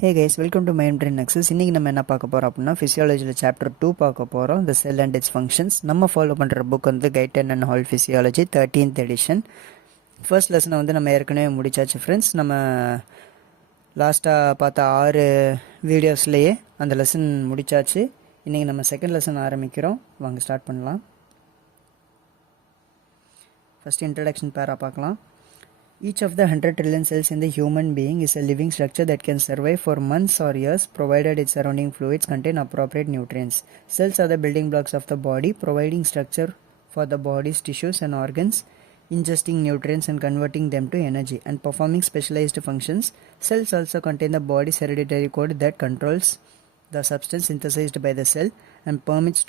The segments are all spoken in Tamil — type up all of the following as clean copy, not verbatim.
Hey guys, welcome to mind brain nexus. இன்றைக்கி நம்ம என்ன பார்க்க போகிறோம் அப்படின்னா ஃபிசியாலஜியில் சாப்டர் 2 பார்க்க போகிறோம். The cell and its functions. நம்ம ஃபாலோ பண்ணுற புக் வந்து Guyton and Hall physiology 13th edition. First லெசனை வந்து நம்ம ஏற்கனவே முடிச்சாச்சு ஃப்ரெண்ட்ஸ். நம்ம லாஸ்ட்டாக பார்த்த 6 வீடியோஸ்லேயே அந்த லெசன் முடிச்சாச்சு. இன்றைக்கி நம்ம செகண்ட் லெசன் ஆரம்பிக்கிறோம். வாங்க ஸ்டார்ட் பண்ணலாம். ஃபஸ்ட் இன்ட்ரடக்ஷன் பேரா பார்க்கலாம். Each of the 100 trillion cells in the human being is a living structure that can survive for months or years provided its surrounding fluids contain appropriate nutrients. Cells are the building blocks of the body, providing structure for the body's tissues and organs, ingesting nutrients and converting them to energy, and performing specialized functions. Cells also contain the body's hereditary code that controls the substance synthesized by the cell and permits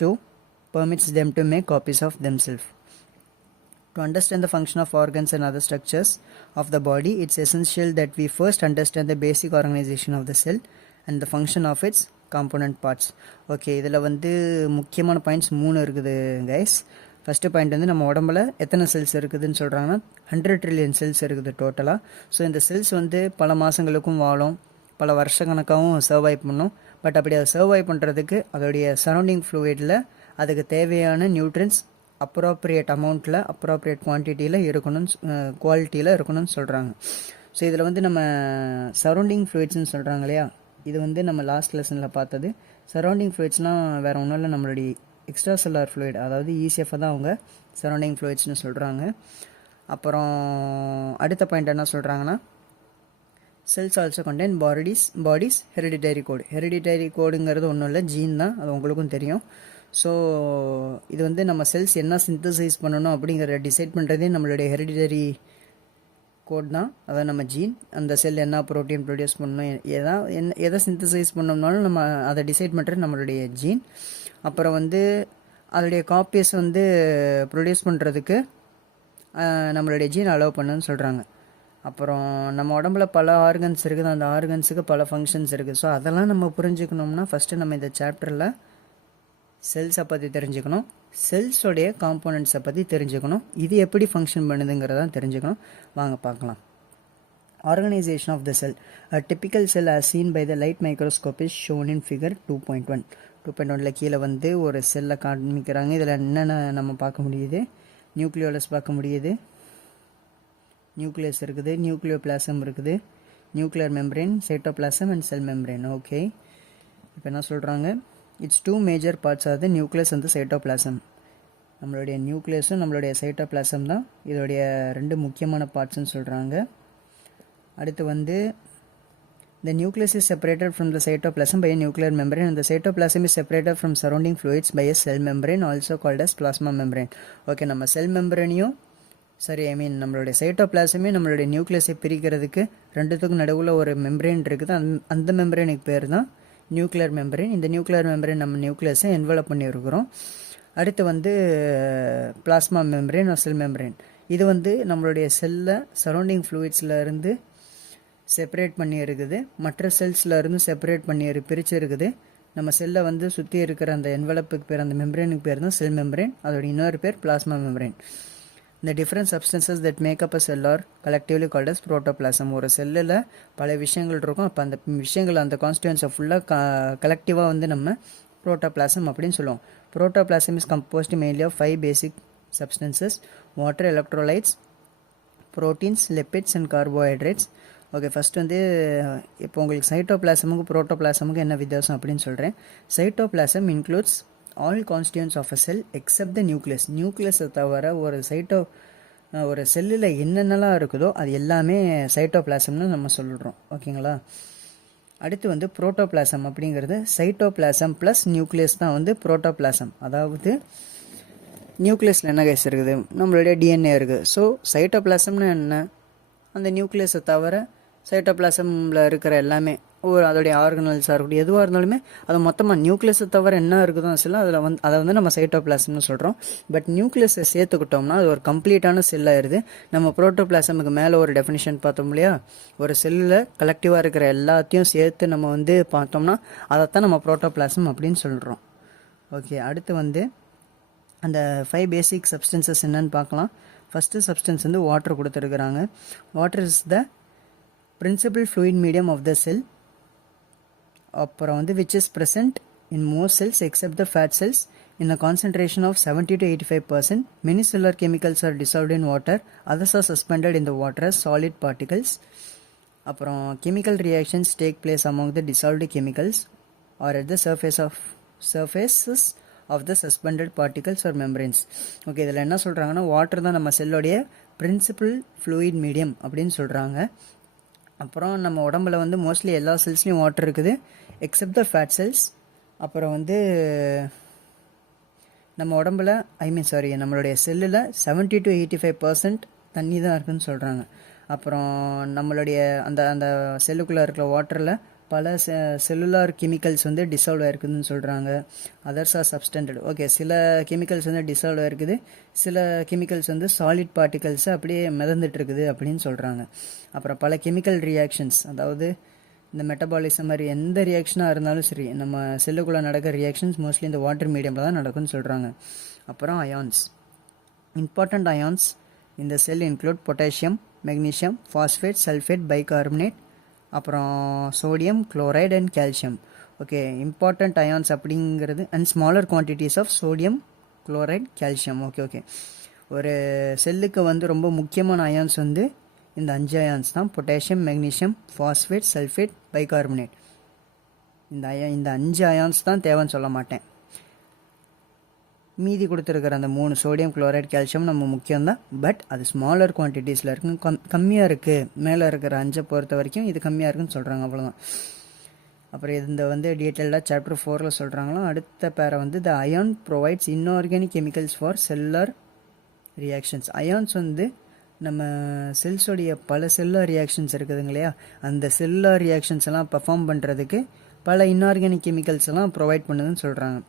them to make copies of themselves. To understand the function of organs and other structures of the body, it's essential that we first understand the basic organization of the cell and the function of its component parts. Okay, இதில் வந்து முக்கியமான பாயிண்ட்ஸ் 3 இருக்குது கைஸ். ஃபஸ்ட்டு பாயிண்ட் வந்து நம்ம உடம்புல எத்தனை செல்ஸ் இருக்குதுன்னு சொல்கிறாங்கன்னா 100 ட்ரில்லியன் செல்ஸ் இருக்குது டோட்டலாக. ஸோ இந்த செல்ஸ் வந்து பல மாதங்களுக்கும் வாழும், பல வருஷக்கணக்காகவும் சர்வை பண்ணும். பட் அப்படி அதை சர்வை பண்ணுறதுக்கு அதோடைய சரௌண்டிங் ஃப்ளூயிடில் அதுக்கு தேவையான நியூட்ரன்ஸ் அப்ராப்ரியேட் அமௌண்ட்டில் அப்ராப்ரியேட் குவான்டிட்டியில் இருக்கணும்னு குவாலிட்டியில் இருக்கணும்னு சொல்கிறாங்க. ஸோ இதில் வந்து நம்ம சரௌண்டிங் ஃப்ளூயிட்ஸ்னு சொல்கிறாங்க இல்லையா, இது வந்து நம்ம லாஸ்ட் லெசனில் பார்த்தது. சரௌண்டிங் ஃப்ளூயிட்ஸ்னால் வேறு ஒன்றும் இல்லை, நம்மளுடைய எக்ஸ்ட்ரா செல்லார் ஃப்ளூயிட், அதாவது ECF தான் அவங்க சரௌண்டிங் ஃப்ளூயிட்ஸ்னு சொல்கிறாங்க. அப்புறம் அடுத்த பாயிண்ட் என்ன சொல்கிறாங்கன்னா, cells also contain bodies hereditary code. Hereditary கோடுங்கிறது ஒன்றும் இல்லை, ஜீன் தான், அது உங்களுக்கும் தெரியும். ஸோ இது வந்து நம்ம செல்ஸ் என்ன சிந்தசைஸ் பண்ணணும் அப்படிங்கிறத டிசைட் பண்ணுறதே நம்மளுடைய ஹெரிடிட்டரி கோட் தான், அதாவது நம்ம ஜீன். அந்த செல் என்ன ப்ரோட்டீன் ப்ரொடியூஸ் பண்ணணும், எதை சிந்தசைஸ் பண்ணோம்னாலும் நம்ம அதை டிசைட் பண்ணுறது நம்மளுடைய ஜீன். அப்புறம் வந்து அதோடைய காப்பீஸ் வந்து ப்ரொடியூஸ் பண்ணுறதுக்கு நம்மளுடைய ஜீன் அலோவ் பண்ணுன்னு சொல்கிறாங்க. அப்புறம் நம்ம உடம்புல பல ஆர்கன்ஸ் இருக்குது, அந்த ஆர்கன்ஸுக்கு பல ஃபங்க்ஷன்ஸ் இருக்குது. ஸோ அதெல்லாம் நம்ம புரிஞ்சுக்கணும்னா ஃபஸ்ட்டு நம்ம இந்த சாப்டரில் செல்ஸை பற்றி தெரிஞ்சுக்கணும், செல்ஸோடைய காம்போனன்ட்ஸை பற்றி தெரிஞ்சுக்கணும், இது எப்படி ஃபங்க்ஷன் பண்ணுதுங்கிறதான் தெரிஞ்சுக்கணும். வாங்க பார்க்கலாம். Organisation of the cell. A typical cell as seen by the light microscope is shown in figure 2.1. 2.1ல் கீழே வந்து ஒரு செல்லை காமிக்கிறாங்க. இதில் என்னென்ன நம்ம பார்க்க முடியுது, நியூக்ளியோலஸ் பார்க்க முடியுது, நியூக்ளியஸ் இருக்குது, நியூக்ளியோபிளாசம் இருக்குது, nuclear membrane, cytoplasm and cell membrane. Okay, இப்போ என்ன சொல்கிறாங்க, it's 2 major parts of the nucleus and cytoplasm. நம்மளுடைய நியூக்ளியஸும் நம்மளுடைய சைட்டோபிளாசம் தான் இதோடைய 2 முக்கியமான பார்ட்ஸ்ன்னு சொல்கிறாங்க. அடுத்து வந்து the nucleus is separated from the cytoplasm by a nuclear membrane and the cytoplasm is separated from surrounding fluids by a cell membrane also called as plasma membrane. Okay, நம்ம செல் மெம்பரேனையும் நம்மளுடைய சைட்டோபிளாசமே நம்மளுடைய நியூக்ளியஸை பிரிக்கிறதுக்கு ரெண்டுத்துக்கும் நடுவில் ஒரு மெம்பரேன் இருக்குது. அந்த மெம்பரேனுக்கு பேர் தான் நியூக்ளியர் மெம்பரேன். இந்த நியூக்ளியர் மெம்பரேன் நம்ம நியூக்ளியஸை என்வலப் பண்ணியிருக்கிறோம். அடுத்து வந்து பிளாஸ்மா மெம்பரேன், செல் மெம்பரேன். இது வந்து நம்மளுடைய செல்லை சரௌண்டிங் ஃப்ளூயிட்ஸில் இருந்து செப்பரேட் பண்ணி இருக்குது, மற்ற செல்ஸில் இருந்து செப்பரேட் பண்ணி பிரித்து இருக்குது. நம்ம செல்லை வந்து சுற்றி இருக்கிற அந்த என்வலப்புக்கு பேர், அந்த மெம்பரேனுக்கு பேர் தான் செல் மெம்பரேன். அதோட இன்னொரு பேர் பிளாஸ்மா மெம்பரேன். இந்த different substances that make up a cell are collectively called as protoplasm. ஒரு செல்லில் பல விஷயங்கள் இருக்கும், அப்போ அந்த விஷயங்கள் அந்த கான்ஸ்டியூன்ஸை ஃபுல்லாக கலெக்டிவாக வந்து நம்ம புரோட்டோபிளாசம் அப்படின்னு சொல்லுவோம். Protoplasm is composed mainly of 5 basic substances: water, electrolytes, proteins, lipids and carbohydrates. Okay, first வந்து இப்போ உங்களுக்கு சைட்டோபிளாசமுக்கு புரோட்டோபிளாசமுக்கு என்ன வித்தியாசம் அப்படின்னு சொல்கிறேன். Cytoplasm includes all constituents of a cell except the nucleus. நியூக்ளியஸை தவிர ஒரு செல்லில் என்னென்னலாம் இருக்குதோ அது எல்லாமே சைட்டோபிளாசம்னு நம்ம சொல்கிறோம். ஓகேங்களா. அடுத்து வந்து புரோட்டோபிளாசம் அப்படிங்கிறது சைட்டோபிளாசம் ப்ளஸ் நியூக்ளியஸ் தான் வந்து புரோட்டோபிளாசம். அதாவது நியூக்ளியஸில் என்ன கேஸ் இருக்குது, நம்மளுடைய DNA இருக்குது. ஸோ சைட்டோபிளாசம்னா என்ன, அந்த நியூக்ளியஸை தவிர சைட்டோபிளாசமில் இருக்கிற எல்லாமே அதோடைய ஆர்கனல்ஸாக இருக்கட்டும், எதுவாக இருந்தாலுமே அது மொத்தமாக நியூக்ளியஸை தவிர என்ன இருக்குதோ செல்ல அதை வந்து நம்ம சைட்டோபிளாசம்னு சொல்கிறோம். பட் நியூக்ளியஸை சேர்த்துக்கிட்டோம்னா அது ஒரு கம்ப்ளீட்டான செல்லாயிருது. நம்ம புரோட்டோபிளாசமுக்கு மேலே ஒரு டெஃபினிஷன் பார்த்தோம் இல்லையா, ஒரு செல்லில் கலெக்டிவாக இருக்கிற எல்லாத்தையும் சேர்த்து நம்ம வந்து பார்த்தோம்னா அதைத்தான் நம்ம புரோட்டோபிளாசம் அப்படின்னு சொல்கிறோம். ஓகே, அடுத்து வந்து அந்த 5 பேசிக் சப்ஸ்டன்சஸ் என்னன்னு பார்க்கலாம். ஃபஸ்ட்டு சப்ஸ்டன்ஸ் வந்து வாட்டர் கொடுத்துருக்குறாங்க. Water is the principal fluid medium of the cell. அப்புறம் வந்து which is present in most cells except the fat cells in a concentration of 70 to 85%. Many cellular chemicals are dissolved in water, others are suspended in the water as solid particles. அப்புறம் chemical reactions take place among the dissolved chemicals or at the surfaces of the suspended particles or membranes. Okay, இதில் என்ன சொல்கிறாங்கன்னா வாட்டர் தான் நம்ம செல்லோடைய பிரின்சிபல் ஃப்ளூயிட் மீடியம் அப்படின்னு சொல்கிறாங்க. அப்புறம் நம்ம உடம்புல வந்து மோஸ்ட்லி எல்லா செல்ஸ்லேயும் வாட்டர் இருக்குது எக்ஸப்ட் த ஃபேட் செல்ஸ். அப்புறம் வந்து நம்ம உடம்புல நம்மளுடைய செல்லில் 70 to 85% தண்ணி தான் இருக்குதுன்னு சொல்கிறாங்க. அப்புறம் நம்மளுடைய அந்த அந்த செல்லுக்குள்ளே இருக்கிற வாட்டரில் பல செல்லுலார் கெமிக்கல்ஸ் வந்து டிசால்வ் ஆகிருக்குதுன்னு சொல்கிறாங்க. Others are suspended. ஓகே, சில கெமிக்கல்ஸ் வந்து டிசால்வ் ஆகிருக்குது, சில கெமிக்கல்ஸ் வந்து சாலிட் பார்ட்டிகல்ஸை அப்படியே மிதந்துட்டு இருக்குது அப்படின்னு சொல்கிறாங்க. அப்புறம் பல கெமிக்கல் ரியாக்ஷன்ஸ், அதாவது இந்த மெட்டபாலிசம் மாதிரி எந்த ரியாக்ஷனாக இருந்தாலும் சரி, நம்ம செல்லுக்குள்ளே நடக்கிற ரியாக்ஷன்ஸ் மோஸ்ட்லி இந்த வாட்டர் மீடியமில் தான் நடக்கும்னு சொல்கிறாங்க. அப்புறம் அயான்ஸ். இம்பார்ட்டண்ட் அயான்ஸ் இந்த cell include potassium, magnesium, phosphate, sulphate, bicarbonate, அப்புறம் sodium, chloride and calcium. Okay, important ions அப்படிங்கிறது and smaller quantities of sodium, chloride, calcium. Okay, ஒரு செல்லுக்கு வந்து ரொம்ப முக்கியமான அயான்ஸ் வந்து இந்த 5 அயான்ஸ் தான். Potassium, magnesium, phosphate, sulphate, bicarbonate. இந்த 5 அயான்ஸ் தான் தேவைன்னு சொல்ல மாட்டேன். மீதி கொடுத்துருக்கிற அந்த 3 சோடியம், குளோரைட், கால்சியம் நம்ம முக்கியம்தான். பட் அது ஸ்மாலர் குவான்டிட்டிஸில் இருக்குது, கம்மியாக இருக்குது. மேலே இருக்கிற 5 பொறுத்த வரைக்கும் இது கம்மியாக இருக்குன்னு சொல்கிறாங்க, அவ்வளோதான். அப்புறம் இந்த வந்து டீட்டெயில்டாக சாப்டர் 4 சொல்கிறாங்களோ. அடுத்த பேரை வந்து the ion provides inorganic chemicals for cellular reactions. Ions வந்து நம்ம செல்ஸோடைய பல செல்லுலார் ரியாக்ஷன்ஸ் இருக்குதுங்க இல்லையா, அந்த செல்லுலார் ரியாக்ஷன்ஸ் எல்லாம் பர்ஃபார்ம் பண்ணுறதுக்கு பல இன்ஆர்கானிக் கெமிக்கல்ஸ் எல்லாம் ப்ரொவைட் பண்ணுதுன்னு சொல்கிறாங்க.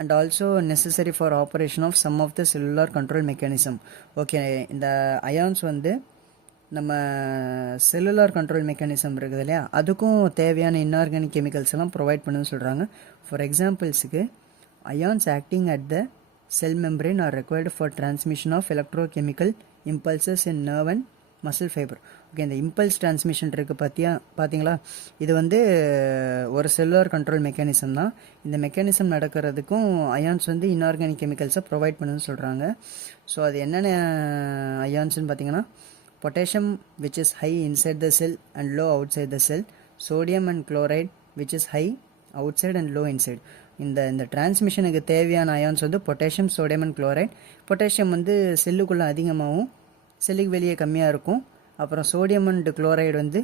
and also necessary for operation of some of the cellular control mechanism. Okay, இந்த அயான்ஸ் வந்து நம்ம செல்லுலார் கண்ட்ரோல் மெக்கானிசம் இருக்குது இல்லையா, அதுக்கும் தேவையான இன்ஆர்கானிக் கெமிக்கல்ஸ் எல்லாம் ப்ரொவைட் பண்ணுன்னு சொல்கிறாங்க. ஃபார் எக்ஸாம்பிள்ஸுக்கு ions acting at the cell membrane are required for transmission of electrochemical impulses in nerve and muscle fibre. Okay, இந்த இம்பல்ஸ் டிரான்ஸ்மிஷன் இருக்குது பார்த்தீங்களா, இது வந்து ஒரு செல்லுலார் கண்ட்ரோல் மெக்கானிசம் தான். இந்த மெக்கானிசம் நடக்கிறதுக்கும் அயான்ஸ் வந்து இன்ஆர்கானிக் கெமிக்கல்ஸை ப்ரொவைட் பண்ணுன்னு சொல்கிறாங்க. ஸோ அது என்னென்ன அயான்ஸ்னு பார்த்தீங்கன்னா potassium which is high inside the cell and low outside the cell, sodium and chloride which is high outside and low inside. இந்த டிரான்ஸ்மிஷனுக்கு தேவையான அயான்ஸ் வந்து potassium, sodium and chloride. Potassium வந்து செல்லுக்குள்ளே அதிகமாகவும் செல்லுக்கு வெளியே கம்மியாக இருக்கும். அப்புறம் சோடியம் அண்ட் குளோரைடு வந்து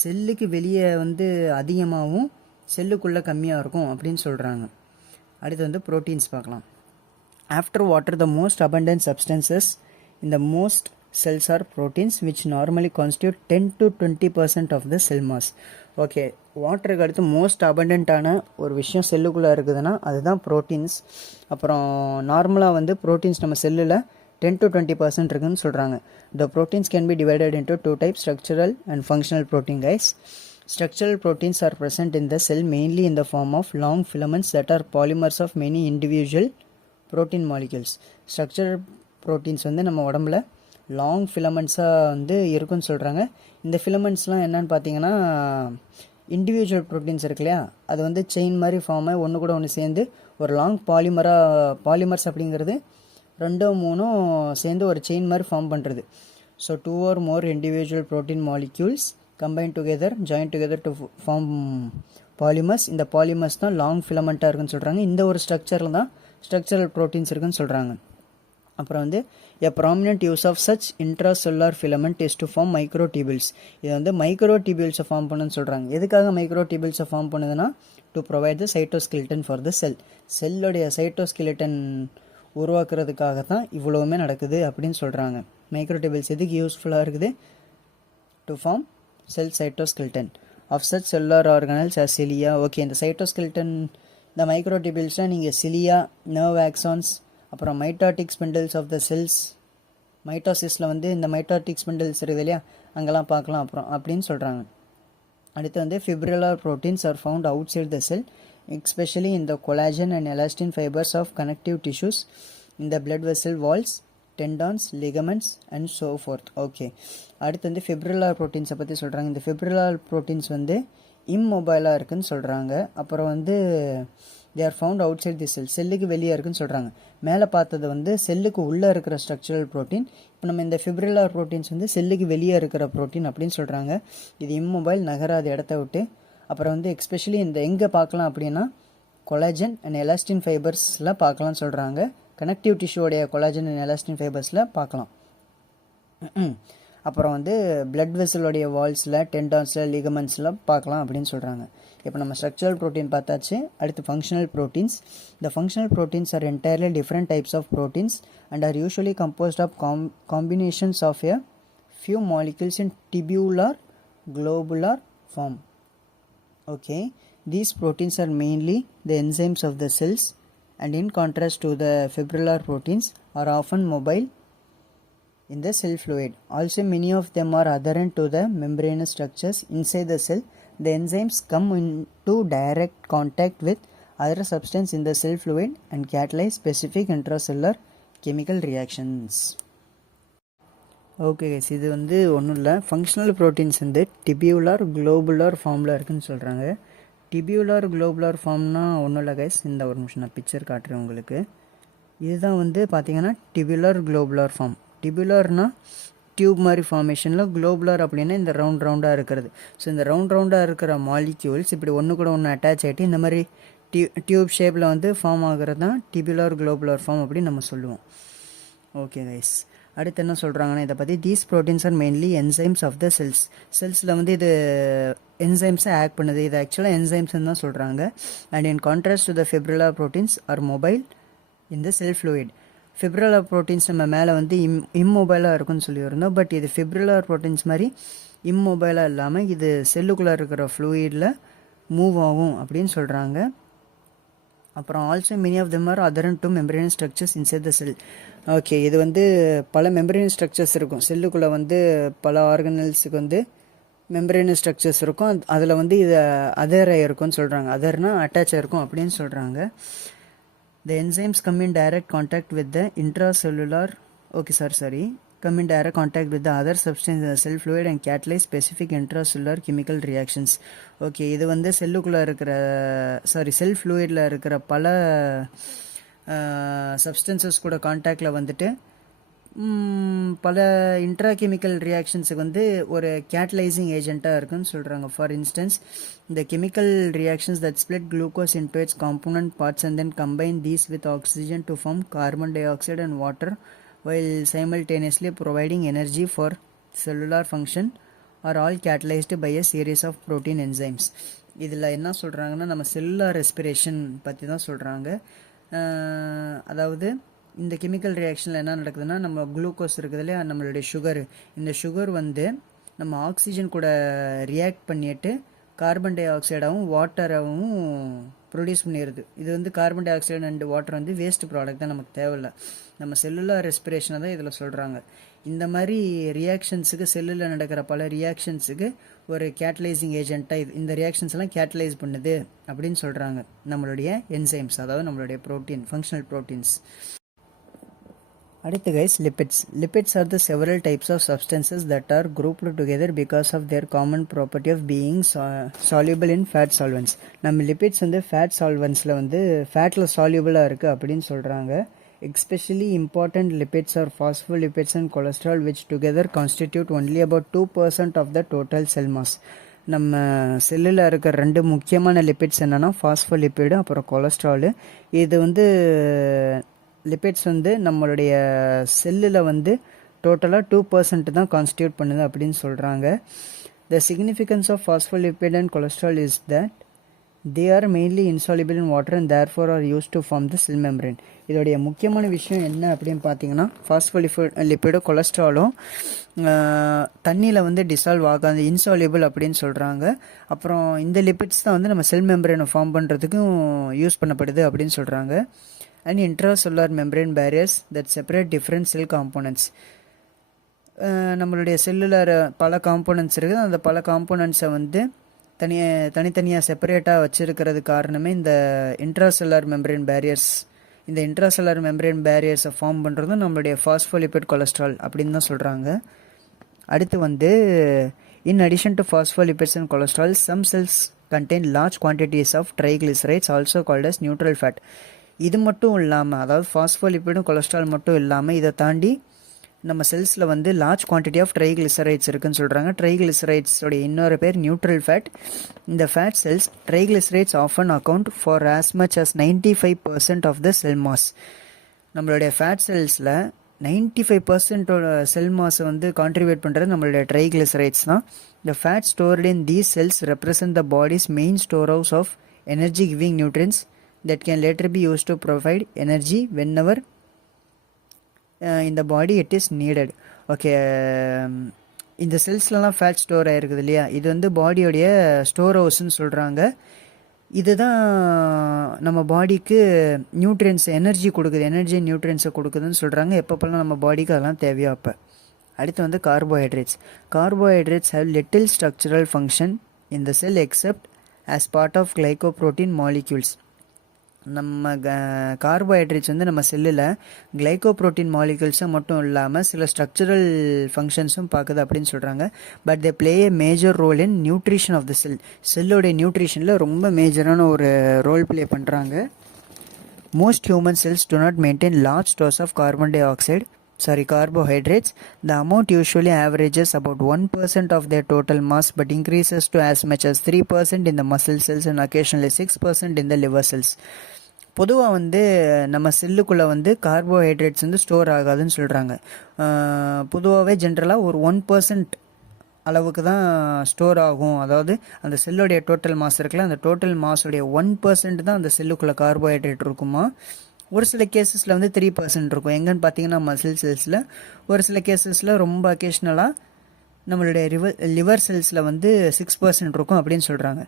செல்லுக்கு வெளியே வந்து அதிகமாகவும் செல்லுக்குள்ளே கம்மியாக இருக்கும் அப்படின்னு சொல்கிறாங்க. அடுத்து வந்து ப்ரோட்டீன்ஸ் பார்க்கலாம். After water the most abundant substances இந்த most cells are proteins which normally constitute 10 to 20% of the cell mass. Okay, வாட்டருக்கு அடுத்து மோஸ்ட் அபண்டண்ட்டான ஒரு விஷயம் செல்லுக்குள்ளே இருக்குதுன்னா அதுதான் ப்ரோட்டீன்ஸ். அப்புறம் நார்மலாக வந்து ப்ரோட்டீன்ஸ் நம்ம செல்லில் 10 to 20% இருக்குதுன்னு சொல்கிறாங்க. The proteins can be divided into 2 types, structural and functional protein guys. Structural proteins are present in the cell mainly in the form of long filaments that are polymers of many individual protein molecules. Structural proteins வந்து நம்ம உடம்புல லாங் ஃபிலமெண்ட்ஸாக வந்து இருக்குன்னு சொல்கிறாங்க. இந்த ஃபிலமெண்ட்ஸ்லாம் என்னன்னு பார்த்தீங்கன்னா இண்டிவிஜுவல் ப்ரோட்டீன்ஸ் இருக்கு இல்லையா, அது வந்து செயின் மாதிரி ஃபார்ம் ஆகி ஒன்று கூட ஒன்று சேர்ந்து ஒரு லாங் பாலிமர்ஸ் அப்படிங்கிறது 2 3 சேர்ந்து ஒரு செயின் மாதிரி ஃபார்ம் பண்ணுறது. So 2 or more individual protein molecules combine together join together to form polymers. இந்த பாலிமர்ஸ் தான் லாங் ஃபிலமெண்ட்டாக இருக்குன்னு சொல்கிறாங்க. இந்த ஒரு ஸ்ட்ரக்சரில் தான் ஸ்ட்ரக்சரல் ப்ரோட்டீன்ஸ் இருக்குன்னு சொல்கிறாங்க. அப்புறம் வந்து a prominent use of such intracellular filament is to form microtubules. இது வந்து மைக்ரோடியூபிள்ஸை ஃபார்ம் பண்ணுன்னு சொல்கிறாங்க. எதுக்காக மைக்ரோடியூபிள்ஸை ஃபார்ம் பண்ணுதுன்னா to provide the cytoskeleton for the cell. செல்லுடைய சைட்டோஸ்கெலிட்டன் உருவாக்குறதுக்காக தான் இவ்வளவுமே நடக்குது அப்படின்னு சொல்கிறாங்க. மைக்ரோடியூபிள்ஸ் எதுக்கு யூஸ்ஃபுல்லாக இருக்குது? To form cell cytoskeleton of such cellular organelles as cilia. Okay, இந்த சைட்டோஸ்கெலிட்டன் இந்த மைக்ரோடியூபிள்ஸ்லாம் நீங்கள் சிலியா, நர்வ் ஆக்சான்ஸ், அப்புறம் mitotic spindles of the cells, மைட்டாசிஸில் வந்து இந்த மைட்டாட்டிக் ஸ்பிண்டில்ஸ் இருக்குது இல்லையா, அங்கெல்லாம் பார்க்கலாம் அப்புறம் அப்படின்னு சொல்கிறாங்க. அடுத்து வந்து fibrillar proteins are found outside the cell especially இந்த collagen and elastin fibres of connective tissues இந்த blood vessel walls, tendons, ligaments and so forth. Okay, அடுத்து வந்து ஃபிப்ரில்லர் ப்ரோட்டீன்ஸை பற்றி சொல்கிறாங்க. இந்த ஃபிப்ரில்லர் ப்ரோட்டீன்ஸ் வந்து இம்மொபைலாக இருக்குதுன்னு சொல்கிறாங்க. அப்புறம் வந்து they are found outside the cell, செல்லுக்கு வெளியே இருக்குன்னு சொல்கிறாங்க. மேலே பார்த்தது வந்து செல்லுக்கு உள்ளே இருக்கிற ஸ்ட்ரக்சரல் ப்ரோட்டீன். இப்போ நம்ம இந்த ஃபிப்ரில்லார் ப்ரோட்டீன்ஸ் வந்து செல்லுக்கு வெளியே இருக்கிற ப்ரோட்டீன் அப்படின்னு சொல்கிறாங்க. இது இம்மொபைல், நகராது இடத்த விட்டு. அப்புறம் வந்து எக்ஸ்பெஷலி இந்த எங்கே பார்க்கலாம் அப்படின்னா கொலாஜன் அண்ட் எலாஸ்டின் ஃபைபர்ஸில் பார்க்கலாம்னு சொல்கிறாங்க. கனெக்டிவ் டிஷ்யூடைய கொலாஜன் அண்ட் எலாஸ்டின் ஃபைபர்ஸில் பார்க்கலாம். அப்புறம் வந்து பிளட் வெசலோடைய வால்ஸில், டெண்டான்ஸில், லிகமெண்ட்ஸில் பார்க்கலாம் அப்படின்னு சொல்கிறாங்க. இப்போ நம்ம ஸ்ட்ரக்சரல் ப்ரோட்டீன் பார்த்தாச்சு. அடுத்து functional proteins. The functional proteins are entirely different types of proteins and are usually composed of combinations of a few molecules in tubular globular form. Okay, these proteins are mainly the enzymes of the cells, and in contrast to the fibrillar proteins are often mobile in the cell fluid. Also, many of them are adherent to the membranous structures inside the cell. The enzymes come into direct contact with other substance in the cell fluid and catalyze specific intracellular chemical reactions. Okay guys, இது வந்து ஒன்றும் இல்லை. ஃபங்க்ஷனல் ப்ரோட்டீன்ஸ் வந்து டிபியூலார் குளோபுலார் ஃபார்மில் இருக்குதுன்னு சொல்கிறாங்க. டிபியூலார் குளோபுலார் ஃபார்ம்னா ஒன்றும் இல்லை கைஸ். இந்த ஒரு நிமிஷம் நான் பிக்சர் காட்டுறேன் உங்களுக்கு. இதுதான் வந்து பார்த்தீங்கன்னா டிபியூலார் குளோபுலார் ஃபார்ம். டிபியூலார்னா டியூப் மாதிரி ஃபார்மேஷனில், குளோபுலார் அப்படின்னா இந்த ரவுண்டாக இருக்கிறது. ஸோ இந்த ரவுண்டாக இருக்கிற மாலிக்யூல்ஸ் இப்படி ஒன்று கூட ஒன்று அட்டாச் ஆகிட்டு இந்த மாதிரி டியூப் ஷேப்பில் வந்து ஃபார்ம் ஆகிறது தான் டிபியூலார் குளோபுலார் ஃபார்ம் அப்படின்னு நம்ம சொல்லுவோம். ஓகே கைஸ், அடுத்து என்ன சொல்கிறாங்கன்னா இதை பற்றி, these proteins are mainly enzymes of the cells. செல்ஸில் வந்து இது என்சைம்ஸை ஆக்ட் பண்ணுது. இது ஆக்சுவலாக என்சைம்ஸ்ன்னு தான் சொல்கிறாங்க. And in contrast to the fibrillar proteins are mobile in the cell fluid. Fibrillar proteins நம்ம மேலே வந்து இம்மொபைலாக இருக்குன்னு சொல்லியிருந்தோம். பட் இது ஃபிப்ரில்லார் ப்ரோட்டீன்ஸ் மாதிரி இம்மொபைலாக இல்லாமல் இது செல்லுக்குள்ளே இருக்கிற ஃப்ளூயிடில் மூவ் ஆகும் அப்படின்னு சொல்கிறாங்க. அப்புறம் also many of them are adherent to membrane structures inside the cell. Okay, இது வந்து பல மெம்பரேன் ஸ்ட்ரக்சர்ஸ் இருக்கும். செல்லுக்குள்ளே வந்து பல ஆர்கனல்ஸுக்கு வந்து மெம்பரேன் ஸ்ட்ரக்சர்ஸ் இருக்கும். அதில் வந்து இது அதர் இருக்கும்னு சொல்கிறாங்க. அதர்னா அட்டாச் ஆகிருக்கும் அப்படின்னு சொல்கிறாங்க. த enzymes come in direct contact with the intracellular come in direct contact with the other substance in the cell fluid and catalyze specific intracellular chemical reactions. Okay, இது வந்து செல்லுக்குள்ளே இருக்கிற செல் ஃப்ளூயிடில் இருக்கிற பல சப்ஸ்டன்சஸ் கூட கான்டாக்டில் வந்துட்டு பல இன்ட்ராகெமிக்கல் ரியாக்ஷன்ஸுக்கு வந்து ஒரு கேட்டலைசிங் ஏஜெண்ட்டாக இருக்குன்னு சொல்கிறாங்க. ஃபார் இன்ஸ்டன்ஸ், இந்த chemical reactions that split glucose into its component parts and then combine these with oxygen to form carbon dioxide and water while simultaneously providing energy for cellular function are all catalyzed by a series of protein enzymes. இதில் என்ன சொல்கிறாங்கன்னா நம்ம செல்லுலார் ரெஸ்பிரேஷன் பற்றி தான் சொல்கிறாங்க. அதாவது இந்த கெமிக்கல் ரியாக்ஷனில் என்ன நடக்குதுன்னா, நம்ம குளுக்கோஸ் இருக்குது இல்லையா, நம்மளுடைய சுகரு, இந்த சுகர் வந்து நம்ம ஆக்சிஜன் கூட ரியாக்ட் பண்ணிட்டு கார்பன் டை ஆக்சைடாகவும் வாட்டராகவும் ப்ரொடியூஸ் பண்ணிடுது. இது வந்து carbon dioxide and water வந்து வேஸ்ட் ப்ராடக்ட் தான், நமக்கு தேவையில்லை. நம்ம செல்லுலார் ரெஸ்பிரேஷனை தான் இதில் சொல்கிறாங்க. இந்த மாதிரி ரியாக்ஷன்ஸுக்கு, செல்லில் நடக்கிற பல ரியாக்ஷன்ஸுக்கு ஒரு கேட்டலைசிங் ஏஜென்ட்டாக இந்த ரியாக்ஷன்ஸ் எல்லாம் கேட்டலைஸ் பண்ணுது அப்படின்னு சொல்கிறாங்க நம்மளுடைய என்சைம்ஸ், அதாவது நம்மளுடைய ப்ரோட்டீன், ஃபங்க்ஷனல் ப்ரோட்டீன்ஸ். அடுத்து guys, lipids are the several types of substances that are grouped together because of their common property of being soluble in fat solvents. நம்ம லிப்பிட்ஸ் வந்து ஃபேட் சால்வன்ஸில் வந்து ஃபேட்டில் சால்யூபிளாக இருக்குது அப்படின்னு சொல்கிறாங்க. Especially important lipids are phospholipids and cholesterol, which together constitute only about 2% of the total cell mass. நம்ம செல்லில் இருக்கிற ரெண்டு முக்கியமான லிப்பிட்ஸ் என்னென்னா ஃபாஸ்ஃபோலிப்பிடு அப்புறம் கொலஸ்ட்ராலு. இது வந்து லிப்பிட்ஸ் வந்து நம்மளுடைய செல்லில் வந்து டோட்டலாக 2% தான் கான்ஸ்டியூட் பண்ணுது அப்படின்னு சொல்கிறாங்க. The significance of phospholipid and cholesterol is that they are mainly insoluble in water and therefore are used to form the cell membrane. இதோடைய முக்கியமான விஷயம் என்ன அப்படின்னு பார்த்தீங்கன்னா, ஃபாஸ்ஃபோலிப்பிடு கொலஸ்ட்ராலும் தண்ணியில் வந்து டிசால்வ் ஆகாது, இன்சால்யூபிள் அப்படின்னு சொல்கிறாங்க. அப்புறம் இந்த லிப்பிட்ஸ் தான் வந்து நம்ம செல் மெம்பரேனை ஃபார்ம் பண்ணுறதுக்கும் யூஸ் பண்ணப்படுது அப்படின்னு சொல்கிறாங்க. And intracellular membrane barriers that separate different sell components. நம்மளுடைய செல்லுலார் பல காம்போனன்ட்ஸ் இருக்குது. அந்த பல காம்போனன்ட்ஸை வந்து தனித்தனியாக செப்பரேட்டாக வச்சுருக்கிறது காரணமே இந்த இன்ட்ராசெல்லுலார் மெம்பரேன் பேரியர்ஸ். இந்த இன்ட்ராசெல்லுலார் மெம்பரேன் பேரியர்ஸை ஃபார்ம் பண்ணுறதும் நம்மளுடைய ஃபாஸ்ஃபோலிப்பிட் கொலஸ்ட்ரால் அப்படின்னு தான் சொல்கிறாங்க. அடுத்து வந்து In addition to phospholipids and cholesterol, some cells contain large quantities of triglycerides, also called as neutral fat. இது மட்டும் இல்லாமல், அதாவது ஃபாஸ்ஃபோலிப்பிடும் கொலஸ்ட்ரால் மட்டும் இல்லாமல், இதை தாண்டி நம்ம செல்ஸில் வந்து லார்ஜ் குவான்டிட்டி ஆஃப் ட்ரைகிளிசரைட்ஸ் இருக்குன்னு சொல்கிறாங்க. ட்ரைகிளிசரைட்ஸோடைய இன்னொரு பேர் நியூட்ரல் ஃபேட். இந்த fat cells triglycerides often account for as much as 95% of the cell mass. நம்மளுடைய ஃபேட் செல்ஸில் 95% செல் மாஸை வந்து கான்ட்ரிபியூட் பண்ணுறது நம்மளுடைய ட்ரைகிளிசரைட்ஸ் தான். The fat stored in these cells represent the body's main storehouse of energy giving nutrients that can later be used to provide energy whenever in the body it is needed. Okay, இந்த செல்ஸ்லலாம் ஃபேட் ஸ்டோர் ஆகிருக்குது இல்லையா, இது வந்து பாடியோடைய ஸ்டோர் ஹவுஸ்ன்னு சொல்கிறாங்க. இதுதான் நம்ம பாடிக்கு நியூட்ரியன்ஸ் எனர்ஜி கொடுக்குது, எனர்ஜி நியூட்ரியன்ஸை கொடுக்குதுன்னு சொல்கிறாங்க. எப்பப்பெல்லாம் நம்ம பாடிக்கு அதெல்லாம் தேவையோ அப்போ. அடுத்து வந்து carbohydrates. Carbohydrates have little structural function in the cell except as part of glycoprotein molecules. நம்ம கார்போஹைட்ரேட்ஸ் வந்து நம்ம செல்லில் கிளைகோப்ரோட்டீன் மாலிகூல்ஸை மட்டும் இல்லாமல் சில ஸ்ட்ரக்சரல் ஃபங்க்ஷன்ஸும் பார்க்குது அப்படின்னு சொல்கிறாங்க. But they play a major role in nutrition of the cell. செல்லோடைய நியூட்ரிஷனில் ரொம்ப மேஜரான ஒரு ரோல் ப்ளே பண்ணுறாங்க. Most human cells do not maintain large stores of carbohydrates. The amount usually averages about 1% of their total mass but increases to as much as 3% in the muscle cells and occasionally 6% in the liver cells. பொதுவாக வந்து நம்ம செல்லுக்குள்ளே வந்து கார்போஹைட்ரேட்ஸ் வந்து ஸ்டோர் ஆகாதுன்னு சொல்கிறாங்க. பொதுவாகவே ஜென்ரலாக ஒரு 1% அளவுக்கு தான் ஸ்டோர் ஆகும். அதாவது அந்த செல்லுடைய டோட்டல் மாஸ் இருக்குல்ல, அந்த டோட்டல் மாஸுடைய 1% தான் அந்த செல்லுக்குள்ளே கார்போஹைட்ரேட் இருக்குமா. ஒரு சில கேசஸில் வந்து 3% இருக்கும். எங்கன்னு பார்த்தீங்கன்னா மசில் செல்ஸில். ஒரு சில கேசஸில் ரொம்ப அக்கேஷ்னலாக நம்மளுடைய லிவர் செல்ஸில் வந்து 6% இருக்கும் அப்படின்னு சொல்கிறாங்க.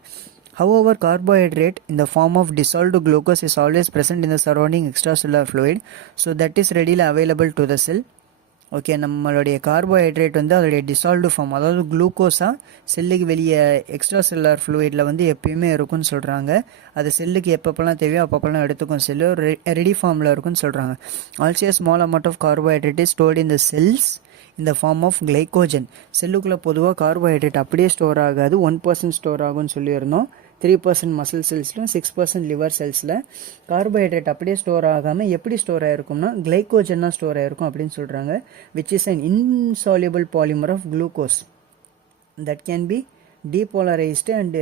However, carbohydrate in the form of dissolved glucose is always present in the surrounding extracellular fluid, so that is readily available to the cell. Okay, நம்மளுடைய கார்போஹைட்ரேட் வந்து அதோடைய டிசால்வ்டு ஃபார்ம், அதாவது குளுக்கோஸாக செல்லுக்கு வெளியே எக்ஸ்ட்ரா செல்லுலார் ஃப்ளூயிடில் வந்து எப்பயுமே இருக்குன்னு சொல்கிறாங்க. அது செல்லுக்கு எப்பப்பெல்லாம் தேவையோ அப்பப்பெல்லாம் எடுத்துக்கும். செல்லு ரெடி ஃபார்மில் இருக்குன்னு சொல்கிறாங்க. Also small amount of carbohydrate is stored in the cells இந்த ஃபார்ம் ஆஃப் கிளைகோஜன். செல்லுக்குள்ளே பொதுவாக கார்போஹைட்ரேட் அப்படியே ஸ்டோர் ஆகாது, 1% ஸ்டோர் ஆகும்னு சொல்லியிருந்தோம். 3% மசில் செல்ஸ்லையும் 6% லிவர் செல்ஸில் கார்போஹைட்ரேட் அப்படியே ஸ்டோர் ஆகாமல் எப்படி ஸ்டோர் ஆகிருக்கும்னா கிளைகோஜனாக ஸ்டோர் ஆகிருக்கும் அப்படின்னு சொல்கிறாங்க. Which is an insoluble polymer of glucose that can be depolarised and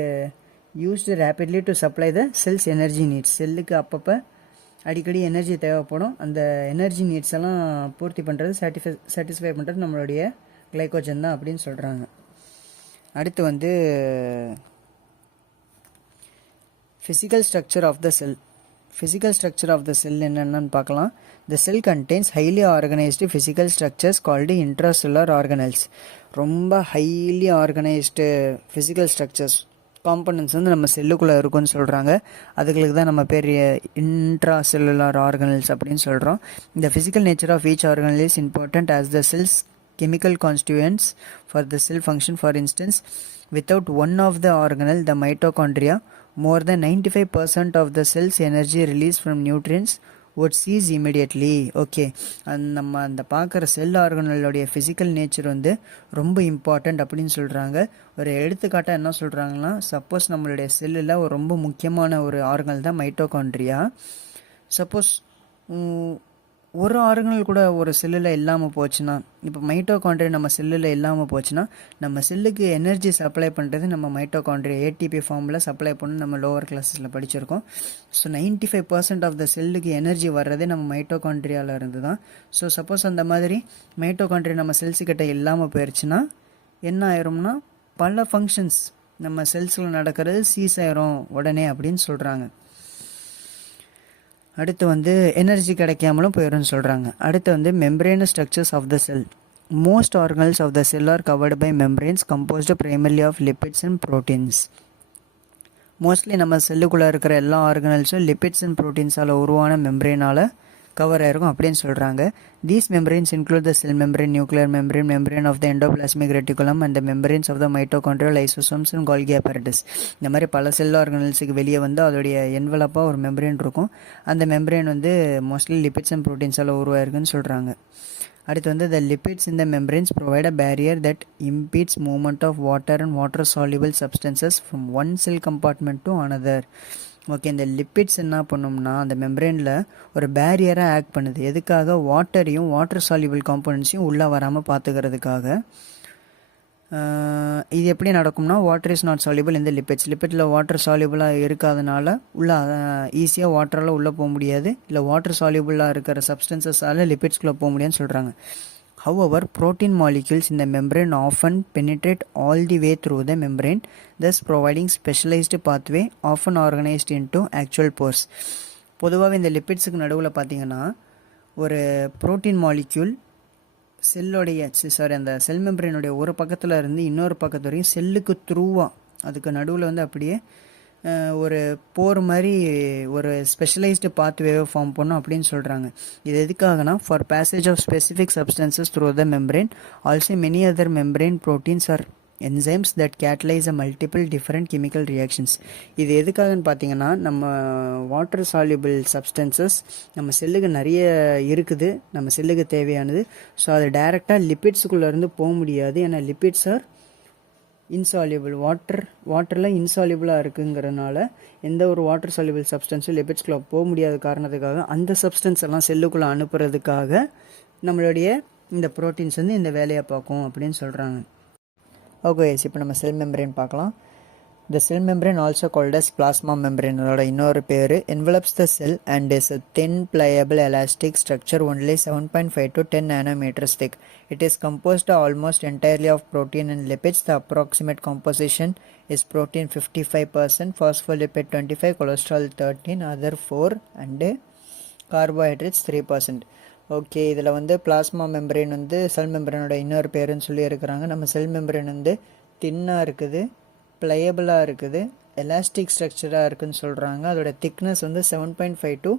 used rapidly to supply the cells energy needs. செல்லுக்கு அப்பப்போ அடிக்கடி எனர்ஜி தேவைப்படும். அந்த எனர்ஜி நீட்ஸ் எல்லாம் பூர்த்தி பண்ணுறது, சாட்டிஸ்ஃபை பண்ணுறது நம்மளுடைய கிளைகோஜன் தான் அப்படின்னு சொல்கிறாங்க. அடுத்து வந்து physical structure of the cell. Physical structure of the cell என்னென்னு பார்க்கலாம். The cell contains highly organised physical structures called intracellular organelles. ரொம்ப highly organised physical structures components வந்து நம்ம செல்லுக்குள்ளே இருக்குன்னு சொல்கிறாங்க. அதுகளுக்கு தான் நம்ம பேர் இன்ட்ரா செல்லுலார் ஆர்கனல்ஸ் அப்படின்னு சொல்கிறோம். இந்த physical nature of each organelle is important as the cells chemical constituents for the cell function. For instance, without one of the organelle, the mitochondria, more than 95% of the cell's energy released from nutrients would cease immediately. Okay, நம்ம அந்த பார்க்குற செல் ஆர்கனலோடைய ஃபிசிக்கல் நேச்சர் வந்து ரொம்ப இம்பார்ட்டண்ட் அப்படின்னு சொல்கிறாங்க. ஒரு எடுத்துக்காட்டாக என்ன சொல்கிறாங்கன்னா, சப்போஸ் நம்மளுடைய செல்லில் ஒரு ரொம்ப முக்கியமான ஒரு ஆர்கனல் தான் மைட்டோகாண்ட்ரியா. சப்போஸ் ஒரு ஆர்கனல் கூட ஒரு செல்லில் இல்லாமல் போச்சுன்னா, இப்போ மைட்டோகாண்ட்ரியா நம்ம செல்லில் இல்லாமல் போச்சுன்னா, நம்ம செல்லுக்கு எனர்ஜி சப்ளை பண்ணுறது நம்ம மைட்டோகாண்ட்ரியா ஏடிபி ஃபார்மில் சப்ளை பண்ணி நம்ம லோவர் கிளாஸஸில் படிச்சிருக்கோம். ஸோ 95% ஆஃப் த செல்லுக்கு எனர்ஜி வர்றதே நம்ம மைட்டோகாண்ட்ரியாவில் இருந்து தான். ஸோ சப்போஸ் அந்த மாதிரி மைட்டோகாண்ட்ரியா நம்ம செல்ஸுக்கிட்ட இல்லாமல் போயிடுச்சுன்னா என்ன ஆயிரும்னா, பல ஃபங்க்ஷன்ஸ் நம்ம செல்ஸில் நடக்கிறது சீஸ் ஆயிரும் உடனே அப்படின்னு சொல்கிறாங்க. அடுத்து வந்து எனர்ஜி கிடைக்காமலும் போயிடும்னு சொல்கிறாங்க. அடுத்து வந்து membranous structures of the cell. Most organelles of the cell are covered by membranes composed primarily of lipids and proteins. Mostly நம்ம செல்லுக்குள்ளே இருக்கிற எல்லா ஆர்கனல்ஸும் லிப்பிட்ஸ் அண்ட் ப்ரோட்டீன்ஸால் உருவான மெம்பரேனால் கவர் ஆயிருக்கும் அப்படின்னு சொல்கிறாங்க. These membranes include the cell membrane, nuclear membrane, membrane of the endoplasmic reticulum and the membranes of the mitochondrial lysosomes and Golgi apparatus. இந்த மாதிரி பல செல் ஆர்கனல்ஸுக்கு வெளியே வந்து அதோடைய என்வலப்பாக ஒரு மெம்பரேன் இருக்கும். அந்த மெம்பரேன் வந்து மோஸ்ட்லி லிப்பிட்ஸ் அண்ட் ப்ரோட்டீன்ஸால் உருவாயிருக்குன்னு சொல்கிறாங்க. அடுத்து வந்து the lipids in the membranes provide a barrier that impedes movement of water and water soluble substances from one cell compartment to another. Okay, இந்த லிப்பிட்ஸ் என்ன பண்ணோம்னா அந்த மெம்ப்ரெயினில் ஒரு பேரியராக ஆக்ட் பண்ணுது. எதுக்காக? வாட்டரையும் வாட்டர் சால்யூபிள் காம்போனன்ட்ஸையும் உள்ளே வராமல் பார்த்துக்கிறதுக்காக. இது எப்படி நடக்கும்னா, வாட்டர் இஸ் நாட் சால்யூபிள் இந்த லிப்பிட்ஸ். லிப்பிட்டில் வாட்டர் சால்யூபிளாக இருக்காதனால உள்ளே ஈஸியாக வாட்டரால் உள்ளே போக முடியாது, இல்லை வாட்டர் சால்யூபிளாக இருக்கிற சப்ஸ்டன்சஸால் லிப்பிட்ஸ்குள்ளே போக முடியாதுன்னு சொல்கிறாங்க. However, protein molecules in the membrane often penetrate all the way through the membrane, thus providing specialized pathway often organized into actual pores. பொதுவாக இந்த லிப்பிட்ஸுக்கு நடுவில் பார்த்தீங்கன்னா ஒரு புரோட்டீன் மாலிக்யூல் அந்த செல் மெம்பரேனுடைய ஒரு பக்கத்தில் இருந்து இன்னொரு பக்கத்து வரைக்கும் செல்லுக்கு த்ரூவாக அதுக்கு நடுவில் வந்து அப்படியே ஒரு போர் மாதிரி ஒரு ஸ்பெஷலைஸ்டு பாத்வேவை ஃபார்ம் பண்ணும் அப்படின்னு சொல்கிறாங்க. இது எதுக்காகனா, for passage of specific substances through the membrane. Also many other membrane proteins are enzymes that catalyse a multiple different chemical reactions. இது எதுக்காகன்னு பார்த்தீங்கன்னா, நம்ம வாட்டர் சால்யூபிள் சப்ஸ்டன்சஸ் நம்ம செல்லுக்கு நிறைய இருக்குது, நம்ம செல்லுக்கு தேவையானது. ஸோ அது டைரெக்டாக லிப்பிட்ஸுக்குள்ளேருந்து போக முடியாது. ஏன்னா லிப்பிட்ஸ் ஆர் இன்சால்யூபிள், வாட்டரில் இன்சால்யூபிளாக இருக்குங்கிறனால எந்த ஒரு வாட்டர் சால்யூபிள் சப்ஸ்டன்ஸும் லிப்பிட்ஸ்குள்ளே போக முடியாத காரணத்துக்காக அந்த சப்ஸ்டன்ஸ் எல்லாம் செல்லுக்குள்ளே அனுப்புறதுக்காக நம்மளுடைய இந்த ப்ரோட்டீன்ஸ் வந்து இந்த வேலையை பார்க்கும் அப்படின்னு சொல்கிறாங்க. ஓகே, இப்போ நம்ம செல் மெம்பரேன் பார்க்கலாம். The cell membrane, also called as plasma membrane, அதோட இன்னொரு பேர், envelops the cell and is a thin pliable elastic structure only 7.5 to 10 nanometers thick. It is composed almost entirely of protein and lipids. The approximate composition is protein 55%, phospholipid 25%, cholesterol 13%, other 4% and carbohydrates 3%. Okay, இதில் வந்து பிளாஸ்மா மெம்பரேன் வந்து செல் மெம்பரேனோட இன்னொரு பேருன்னு சொல்லி இருக்கிறாங்க. நம்ம செல் மெம்பரேன் வந்து தின்னாக இருக்குது, ப்ளையபிளாக இருக்குது, எலாஸ்டிக் ஸ்ட்ரக்சராக இருக்குதுன்னு சொல்கிறாங்க. அதோட திக்னஸ் வந்து 7.5 to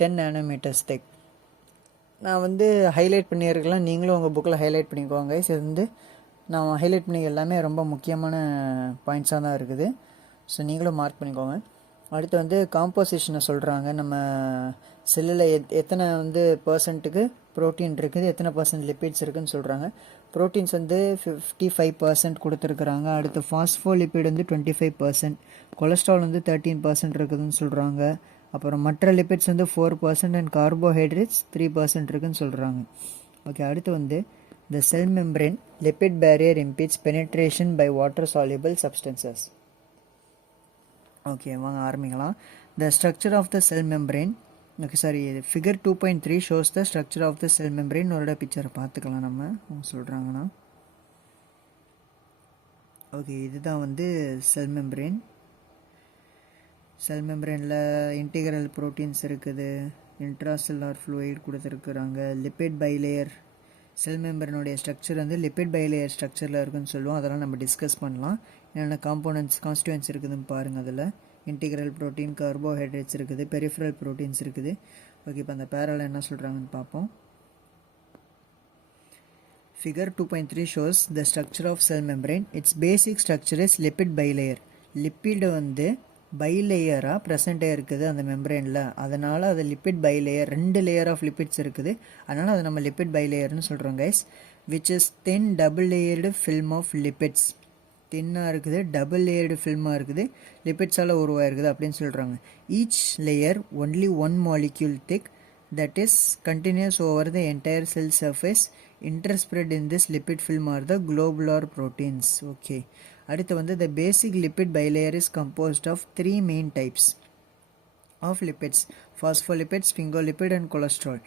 10 nanometers thick. நான் வந்து ஹைலைட் பண்ணியிருக்கலாம், நீங்களும் உங்கள் புக்கில் ஹைலைட் பண்ணிக்கோங்க. இது வந்து நான் ஹைலைட் பண்ணி எல்லாமே ரொம்ப முக்கியமான பாயிண்ட்ஸாக தான் இருக்குது. ஸோ நீங்களும் மார்க் பண்ணிக்கோங்க. அடுத்து வந்து காம்போசிஷனை சொல்கிறாங்க. நம்ம செல்லில் எத்தனை வந்து பர்சன்ட்டுக்கு ப்ரோட்டீன் இருக்குது, எத்தனை பர்சன்ட் லிப்பிட்ஸ் இருக்குதுன்னு சொல்கிறாங்க. ப்ரோட்டீன்ஸ் வந்து 55% கொடுத்துருக்குறாங்க. அடுத்து ஃபாஸ்ஃபோலிபிட் வந்து 25%, கொலஸ்ட்ரால் வந்து 13% இருக்குதுன்னு சொல்கிறாங்க. அப்புறம் மற்ற லிப்பிட்ஸ் வந்து 4% அண்ட் கார்போஹைட்ரேட்ஸ் 3% இருக்குதுன்னு சொல்கிறாங்க. ஓகே, அடுத்து வந்து the cell membrane lipid barrier impedes penetration by water soluble substances. Okay, வாங்க ஆரம்பிக்கலாம். The structure of the cell membrane. Okay, sorry, figure 2.3 shows the structure of the cell membrane. ஒரு பிக்சரை பார்த்துக்கலாம் நம்ம, அவங்க சொல்கிறாங்கன்னா. ஓகே, இதுதான் வந்து செல் மெம்பரேன். செல் மெம்பரேனில் இன்டிகிரல் ப்ரோட்டீன்ஸ் இருக்குது, இன்ட்ராசெல்லார் ஃப்ளூயிட் கொடுத்துருக்குறாங்க, லிப்பிட் பைலேயர். செல் மெம்பரனுடைய ஸ்ட்ரக்சர் வந்து லிப்பிட் பைலேயர் ஸ்ட்ரக்சரில் இருக்குதுன்னு சொல்லுவோம். அதெல்லாம் நம்ம டிஸ்கஸ் பண்ணலாம். என்னென்ன கான்ஸ்டியூன்ஸ் இருக்குதுன்னு பாருங்கள். அதில் இன்டிகிரல் ப்ரோட்டீன், கார்போஹைட்ரேட்ஸ் இருக்குது, பெரிஃபரல் ப்ரோட்டீன்ஸ் இருக்குது. ஓகே, இப்போ அந்த பேரால என்ன சொல்கிறாங்கன்னு பார்ப்போம். Figure 2.3 shows the structure of cell membrane. Its basic structure is lipid bilayer. Lipid வந்து பைலேயராக ப்ரெசண்ட்டாக இருக்குது அந்த மெம்பரேனில். அதனால் அது lipid bilayer, 2 layer of lipids இருக்குது. அதனால் அதை நம்ம லிப்பிட் பைலேயர்னு சொல்கிறோம் guys. Which is thin double layered film of lipids. தின்னாக இருக்குது, டபுள் லேயர்டு ஃபில்மாக இருக்குது, லிப்பிட்ஸால் உருவாயிருக்குது அப்படின்னு சொல்கிறாங்க. Each layer only 1 molecule thick that is continuous over the entire cell surface. Interspread in this lipid film are the globular proteins. Okay, அடுத்து வந்து the basic lipid bilayer is composed of 3 main types of lipids: phospholipids, sphingolipid and cholesterol.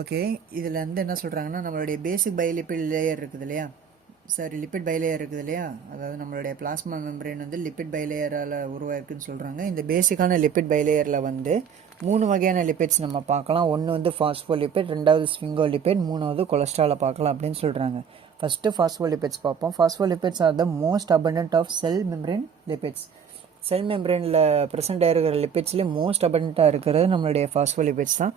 Okay, இதில் வந்து என்ன சொல்கிறாங்கன்னா, நம்மளுடைய பேசிக் பைலிப்பிட் லேயர் இருக்குது இல்லையா, சாரி லிப்பிட் பைலேயர் இருக்குது இல்லையா, அதாவது நம்மளுடைய பிளாஸ்மா மெம்பரேன் வந்து லிப்பிட் பைலேயரால் உருவாயிருக்குன்னு சொல்கிறாங்க. இந்த பேசிக்கான லிப்பிட் பைலேயரில் வந்து 3 வகையான லிப்பிட்ஸ் நம்ம பார்க்கலாம். ஒன்று வந்து ஃபாஸ்ஃபோலிபிட், ரெண்டாவது ஸ்பிங்கோலிபிட், மூணாவது கொலஸ்ட்ராலை பார்க்கலாம் அப்படின்னு சொல்கிறாங்க. ஃபஸ்ட்டு ஃபாஸ்ஃபோலிபிட்ஸ் பார்ப்போம். Phospholipids are the most abundant of cell membrane lipids. Cell மெம்பரேனில் ப்ரெசென்ட் இருக்கிற லிப்பிட்ஸ்லேயே மோஸ்ட் abundant இருக்கிறது நம்மளுடைய ஃபாஸ்ஃபோலிபிட்ஸ் தான்.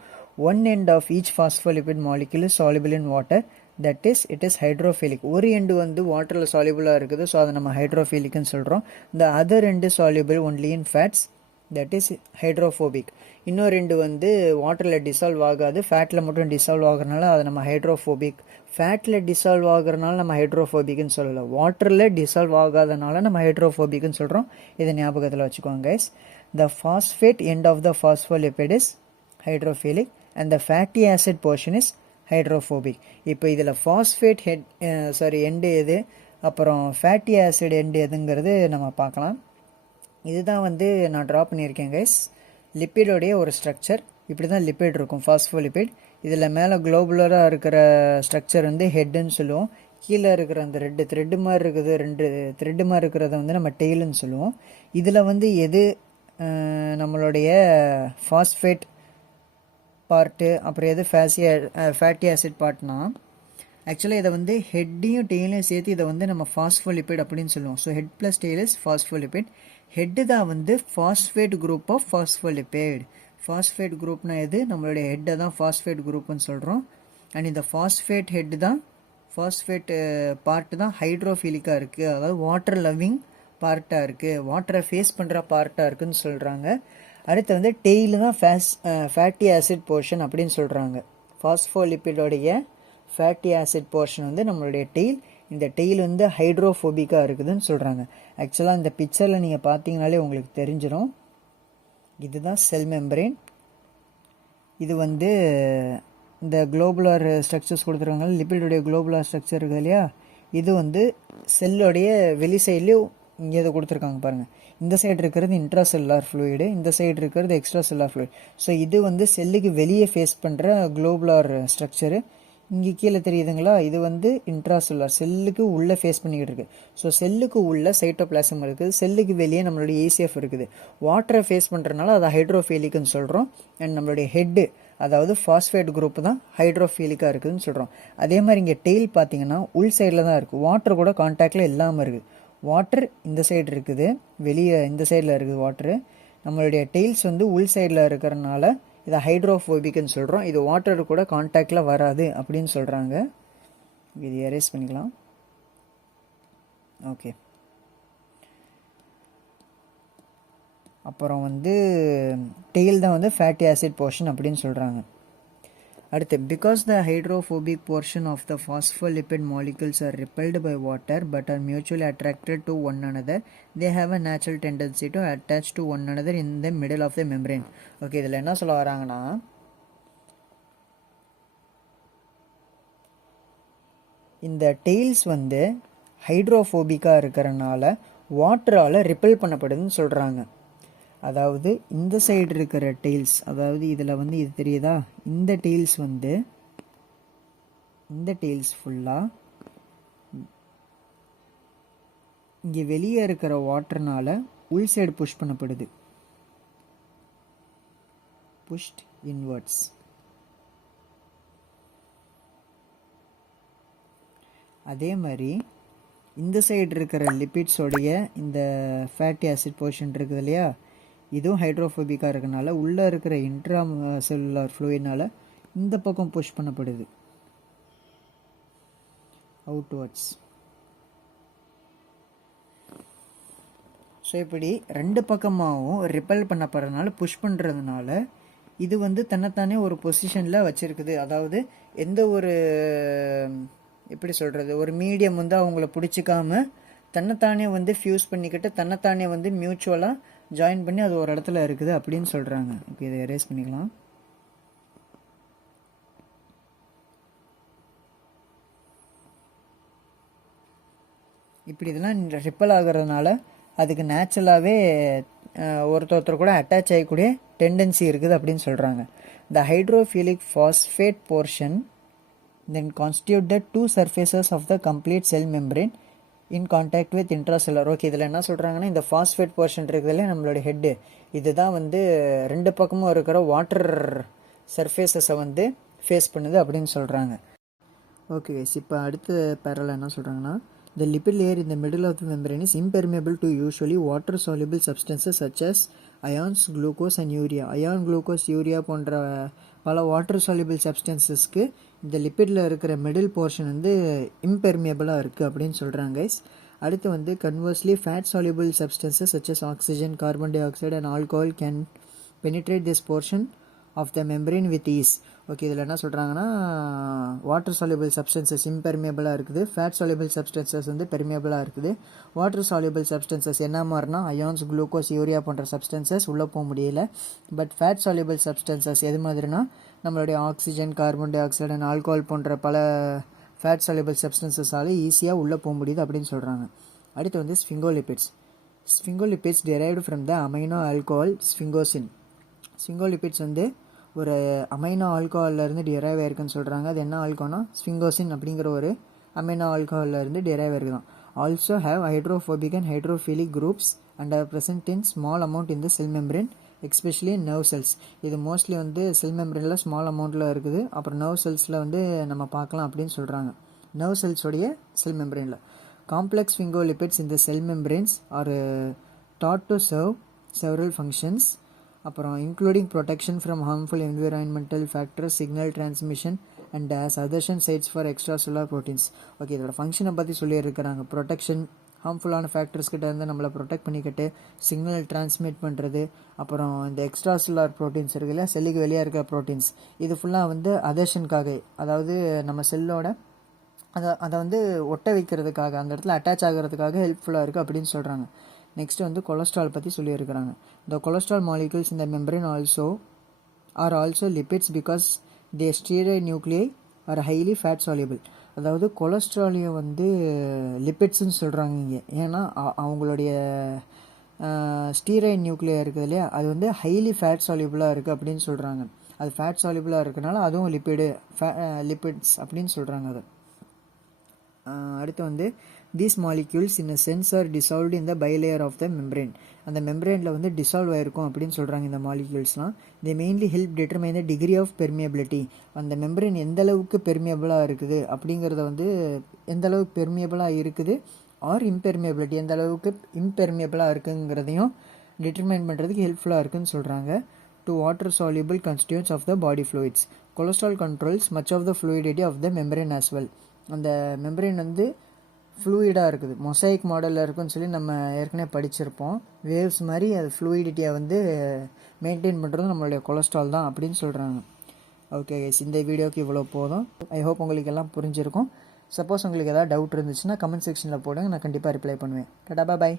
One end of each phospholipid molecule is soluble in water. That is it is hydrophilic. ஒரு எண்டு வந்து வாட்டரில் சால்யூபிளாக இருக்குது, ஸோ அதை நம்ம ஹைட்ரோஃபிலிக்னு சொல்கிறோம். இந்த other end soluble only in fats that is hydrophobic. இன்னும் ரெண்டு வந்து வாட்டரில் டிசால்வ் ஆகாது, ஃபேட்டில் மட்டும் டிசால்வ் ஆகுறதுனால அதை நம்ம ஹைட்ரோஃபோபிக். ஃபேட்டில் டிசால்வ் ஆகுறதுனால நம்ம ஹைட்ரோஃபோபிக்னு சொல்லலை, வாட்டரில் டிசால்வ் ஆகாதனால நம்ம ஹைட்ரோஃபோபிக்னு சொல்கிறோம். இதை ஞாபகத்தில் வச்சுக்கோங்க guys. The phosphate end of the phospholipid is hydrophilic and the fatty acid portion is hydrophobic. இப்போ இதில் ஃபாஸ்பேட் எண்டு எது, அப்புறம் ஃபேட்டி ஆசிட் எண்டு எதுங்கிறது நம்ம பார்க்கலாம். இதுதான் வந்து நான் ட்ரா பண்ணியிருக்கேன் கைஸ். லிப்பிடோடைய ஒரு ஸ்ட்ரக்சர் இப்படி தான் லிப்பிட் இருக்கும், ஃபாஸ்ஃபோலிபிட். இதில் மேலே குளோபுலராக இருக்கிற ஸ்ட்ரக்சர் வந்து ஹெட்டுன்னு சொல்லுவோம். கீழே இருக்கிற அந்த ரெண்டு த்ரெட்டு மாதிரி இருக்குது, ரெண்டு த்ரெட்டு மாதிரி இருக்கிறத வந்து நம்ம டெய்லுன்னு சொல்லுவோம். இதில் வந்து எது நம்மளுடைய ஃபாஸ்பேட் பார்ட்டு, அப்புறம் எது ஃபேட்டி ஆசிட் பார்ட்னா, ஆக்சுவலாக இதை வந்து ஹெட்டையும் டெய்லையும் சேர்த்து இதை வந்து நம்ம ஃபாஸ்ஃபோலிபிட் அப்படின்னு சொல்லுவோம். So head plus tail is phospholipid. Head தான் வந்து phosphate group of phospholipid. Phosphate குரூப்னா எது, நம்மளுடைய ஹெட்டை தான் ஃபாஸ்பேட் குரூப்னு சொல்கிறோம். அண்ட் இந்த ஃபாஸ்பேட் ஹெட்டு தான், ஃபாஸ்பேட் பார்ட்டு தான் ஹைட்ரோஃபிலிக்காக இருக்குது, அதாவது வாட்டர் லவ்விங் பார்ட்டாக இருக்குது, வாட்டரை ஃபேஸ் பண்ணுற பார்ட்டாக இருக்குதுன்னு சொல்கிறாங்க. அடுத்து வந்து டெய்லு தான் ஃபேட்டி ஆசிட் போர்ஷன் அப்படின்னு சொல்கிறாங்க. ஃபாஸ்ஃபோலிபிடோடைய ஃபேட்டி ஆசிட் போர்ஷன் வந்து நம்மளுடைய டெய்ல். இந்த டெய்ல் வந்து ஹைட்ரோஃபோபிக்காக இருக்குதுன்னு சொல்கிறாங்க. ஆக்சுவலாக இந்த பிக்சரில் நீங்கள் பார்த்தீங்கனாலே உங்களுக்கு தெரிஞ்சிடும். இதுதான் செல் மெம்பரேன். இது வந்து இந்த குளோபுலர் ஸ்ட்ரக்சர்ஸ் கொடுத்துருவாங்க, லிப்பிடோடைய குளோபுலர் ஸ்ட்ரக்சர் இருக்குது இல்லையா, இது வந்து செல்லுடைய வெளி சைட்லேயும் இங்கே இதை கொடுத்துருக்காங்க பாருங்கள். இந்த சைடு இருக்கிறது இன்ட்ரா செல்லார் ஃப்ளூயிடு, இந்த சைடு இருக்கிறது எக்ஸ்ட்ரா செல்லார் ஃப்ளூயிட். ஸோ இது வந்து செல்லுக்கு வெளியே ஃபேஸ் பண்ணுற குளோபுலர் ஸ்ட்ரக்சரு. இங்கே கீழே தெரியுதுங்களா, இது வந்து இன்ட்ராசெல்லார், செல்லுக்கு உள்ளே ஃபேஸ் பண்ணிக்கிட்டு இருக்குது. ஸோ செல்லுக்கு உள்ளே சைட்டோபிளாசம் இருக்குது, செல்லுக்கு வெளியே நம்மளுடைய ஏசிஎஃப் இருக்குது. வாட்டரை ஃபேஸ் பண்ணுறதுனால அதை ஹைட்ரோஃபீலிக்னு சொல்கிறோம். அண்ட் நம்மளுடைய ஹெட்டு, அதாவது ஃபாஸ்பேட் குரூப் தான் ஹைட்ரோஃபீலிக்காக இருக்குதுன்னு சொல்கிறோம். அதே மாதிரி இங்கே டெய்ல் பார்த்தீங்கன்னா உள் சைடில் தான் இருக்குது, வாட்டர் கூட கான்டாக்டில் இல்லாமல் இருக்குது. வாட்டர் இந்த சைடு இருக்குது, வெளியே இந்த சைடில் இருக்குது வாட்ரு. நம்மளுடைய டெய்ல்ஸ் வந்து உள் சைடில் இருக்கிறதுனால இதை ஹைட்ரோஃபோபிக்னு சொல்கிறோம். இது வாட்டர் கூட கான்டாக்டில் வராது அப்படின்னு சொல்கிறாங்க. இது எரேஸ் பண்ணிக்கலாம். ஓகே, அப்புறம் வந்து டெய்ல் தான் வந்து ஃபேட்டி ஆசிட் போர்ஷன் அப்படின்னு சொல்கிறாங்க. அடுத்து, because the hydrophobic portion of the phospholipid molecules are repelled by water but are mutually attracted to one another, they have a natural tendency to attach to one another in the middle of the membrane. Okay, இதில் என்ன சொல்ல வராங்கன்னா, இந்த டெய்ல்ஸ் வந்து ஹைட்ரோஃபோபிக்காக இருக்கிறனால வாட்டரால் ரிப்பல் பண்ணப்படுதுன்னு சொல்கிறாங்க. அதாவது இந்த சைடு இருக்கிற டெய்ல்ஸ், அதாவது இதில் வந்து இது தெரியுதா, இந்த டெய்ல்ஸ் வந்து இந்த டெய்ல்ஸ் ஃபுல்லாக இங்கே வெளியே இருக்கிற வாட்டர்னால உள் சைடு புஷ் பண்ணப்படுது, புஷ்ட் இன்வர்ட்ஸ். அதே மாதிரி இந்த சைடு இருக்கிற லிப்பிட்ஸோடைய இந்த ஃபேட்டி ஆசிட் போர்ஷன் இருக்குது இல்லையா, இதுவும் ஹைட்ரோஃபோபிக்காக இருக்கனால உள்ளே இருக்கிற இன்ட்ரா செல்லுலார் ஃப்ளூயினால் இந்த பக்கம் புஷ் பண்ணப்படுது அவுட்வர்ட்ஸ். ஸோ இப்படி ரெண்டு பக்கமாகவும் ரிப்பல் பண்ணப்படுறதுனால, புஷ் பண்ணுறதுனால இது வந்து தன்னைத்தானே ஒரு பொசிஷனில் வச்சுருக்குது. அதாவது எந்த ஒரு எப்படி சொல்கிறது, ஒரு மீடியம் வந்து அவங்கள பிடிச்சிக்காம தன்னைத்தானே வந்து ஃபியூஸ் பண்ணிக்கிட்டு தன்னைத்தானே வந்து மியூச்சுவலாக ஜாயின் பண்ணி அது ஒரு இடத்துல இருக்குது அப்படின்னு சொல்கிறாங்க. ஓகே, இதை எரேஸ் பண்ணிக்கலாம். இப்படி இதெல்லாம் ரிப்பல் ஆகிறதுனால அதுக்கு நேச்சுரலாகவே ஒருத்தர் கூட அட்டாச் ஆகக்கூடிய டெண்டன்சி இருக்குது அப்படின்னு சொல்கிறாங்க. The hydrophilic phosphate portion then constitute the two surfaces of the complete cell membrane in contact with intracellular. Okay, இதில் என்ன சொல்கிறாங்கன்னா, இந்த ஃபாஸ்பேட் போர்ஷன் இருக்குதுல்ல நம்மளோட ஹெட்டு, இதுதான் வந்து ரெண்டு பக்கமும் இருக்கிற வாட்டர் சர்ஃபேஸஸை வந்து ஃபேஸ் பண்ணுது அப்படின்னு சொல்கிறாங்க. ஓகே கைஸ், இப்போ அடுத்த பேரல என்ன சொல்கிறாங்கன்னா, the lipid layer in the middle of the membrane is impermeable to usually water soluble substances such as ions, glucose and urea. Ion, glucose, urea போன்ற பல வாட்டர் soluble substancesக்கு இந்த லிப்பிடில் இருக்கிற மிடில் போர்ஷன் வந்து இம்பெர்மியபிளாக இருக்குது அப்படின்னு சொல்கிறாங்க கைஸ். அடுத்து வந்து conversely fat soluble substances such as oxygen, carbon dioxide and alcohol can penetrate this portion of the membrane with ease. Okay, இதில் என்ன சொல்கிறாங்கன்னா வாட்டர் soluble substances இம்பெர்மியபிளாக இருக்குது, ஃபேட் soluble substances வந்து பெர்மியபிளாக இருக்குது. வாட்டர் soluble substances என்ன மாதிரினா அயான்ஸ், குளுக்கோஸ், யூரியா போன்ற சப்ஸ்டன்சஸ் உள்ளே போக முடியல. பட் ஃபேட் soluble substances எது மாதிரினா நம்மளுடைய oxygen, carbon dioxide and alcohol போன்ற பல ஃபேட் soluble substanceஸால் ஈஸியாக உள்ளே போக முடியுது அப்படின்னு சொல்கிறாங்க. அடுத்து வந்து ஸ்ஃபிங்கோலிபிட்ஸ். ஸ்ஃபிங்கோலிபிட்ஸ் derived from the amino alcohol sphingosine. ஸ்ஃபிங்கோலிபிட்ஸ் வந்து ஒரு அமைனோ ஆல்கோஹாலிருந்து டிரைவ் ஆயிருக்குன்னு சொல்கிறாங்க. அது என்ன ஆல்கோனா ஸ்ஃபிங்கோசின் அப்படிங்கிற ஒரு அமைனோ ஆல்கோஹாலிருந்து டிரைவ் ஆயிருக்கு தான். Also have hydrophobic and hydrophilic groups and are present in small amount in the cell membrane, especially nerve cells. இது மோஸ்ட்லி வந்து செல் மெம்பரேனில் ஸ்மால் அமௌண்ட்டில் இருக்குது. அப்புறம் நர்வ் செல்ஸில் வந்து நம்ம பார்க்கலாம் அப்படின்னு சொல்கிறாங்க. நர்வ் செல்ஸோடைய செல் மெம்பரேனில் காம்ப்ளெக்ஸ் ஸ்ஃபிங்கோலிபிட்ஸ் இந்த cell membranes are taught to serve several functions. அப்புறம் including protection from harmful environmental factors, signal transmission and as adhesion sites for extracellular proteins. Okay, இதோட ஃபங்க்ஷனை பற்றி சொல்லியிருக்கிறாங்க. ப்ரொடெக்ஷன், ஹார்ம்ஃபுல்லான ஃபேக்டர்ஸ்கிட்ட இருந்து நம்மளை ப்ரொடெக்ட் பண்ணிக்கிட்டு சிக்னல் டிரான்ஸ்மிட் பண்ணுறது, அப்புறம் இந்த எக்ஸ்ட்ரா செல்லுலார் ப்ரோட்டீன்ஸ் இருக்குல்ல, செல்லுக்கு வெளியே இருக்கிற ப்ரோட்டீன்ஸ், இது ஃபுல்லாக வந்து அதர்ஷனுக்காக, அதாவது நம்ம செல்லோட அதை வந்து ஒட்ட வைக்கிறதுக்காக, அந்த இடத்துல அட்டாச் ஆகிறதுக்காக ஹெல்ப்ஃபுல்லாக இருக்குது அப்படின்னு சொல்கிறாங்க. நெக்ஸ்ட் வந்து கொலஸ்ட்ரால் பற்றி சொல்லியிருக்கிறாங்க. த கொலஸ்ட்ரால் மாலிகூல்ஸ் இந்த membrane also lipids because they steroid nuclei are highly fat soluble. அதாவது கொலஸ்ட்ராலையும் வந்து லிபிட்ஸ்ன்னு சொல்கிறாங்க இங்கே. ஏன்னா அவங்களுடைய ஸ்டீராய்டு நியூக்ளியா இருக்குது இல்லையா, அது வந்து ஹைலி ஃபேட் soluble-ஆக இருக்குது அப்படின்னு சொல்கிறாங்க. அது ஃபேட் soluble-ஆக இருக்கனால அதுவும் லிபிட்ஸ் அப்படின்னு சொல்கிறாங்க. அது அடுத்து வந்து these molecules in a sense are dissolved in the bilayer of the membrane. அந்த மெம்பரேனில் வந்து டிசால்வ் ஆகிருக்கும் அப்படின்னு சொல்கிறாங்க இந்த மாலிக்யூல்ஸ்லாம். they mainly help determine the degree of permeability. அந்த மெம்பரேன் எந்த அளவுக்கு பெர்மியபிளாக இருக்குது அப்படிங்கிறத வந்து எந்த அளவுக்கு பெர்மியபிளாக இருக்குது ஆர் இம்பெர்மியபிலிட்டி எந்த அளவுக்கு இம்பெர்மியபிளாக இருக்குங்கிறதையும் டிட்டர்மைன் பண்ணுறதுக்கு ஹெல்ப்ஃபுல்லாக இருக்குதுன்னு சொல்கிறாங்க. to water soluble constituents of the body fluids. cholesterol controls much of the fluidity of the membrane as well. அந்த மெம்பரேன் வந்து ஃப்ளூயிடாக இருக்குது, மொசைக் மாடலில் இருக்குன்னு சொல்லி நம்ம ஏற்கனவே படிச்சிருப்போம். வேவ்ஸ் மாதிரி அது ஃப்ளூயிடிட்டியை வந்து மெயின்டைன் பண்ணுறது நம்மளுடைய கொலஸ்ட்ரால் தான் அப்படின்னு சொல்கிறாங்க. ஓகே கைஸ், இந்த வீடியோக்கு இவ்வளோ போதும். ஐ ஹோப் உங்களுக்கு எல்லாம் புரிஞ்சிருக்கும். சப்போஸ் உங்களுக்கு எதாவது டவுட் இருந்துச்சுன்னா கமெண்ட் செக்ஷனில் போடுங்க, நான் கண்டிப்பாக ரிப்ளை பண்ணுவேன். டாடா பாய்.